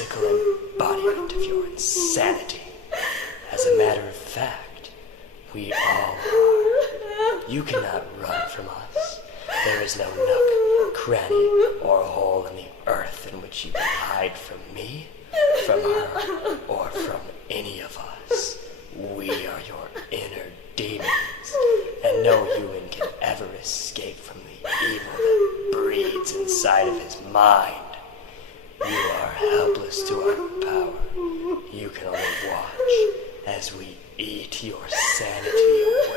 physical embodiment of your insanity. As a matter of fact, we all are. You cannot run from us. There is no nook, cranny, or hole in the earth in which you can hide from me, from her, or from any of us. We are your inner demons, and no human can ever escape from the evil that breeds inside of his mind. You are helpless to our power. You can only watch as we eat your sanity away.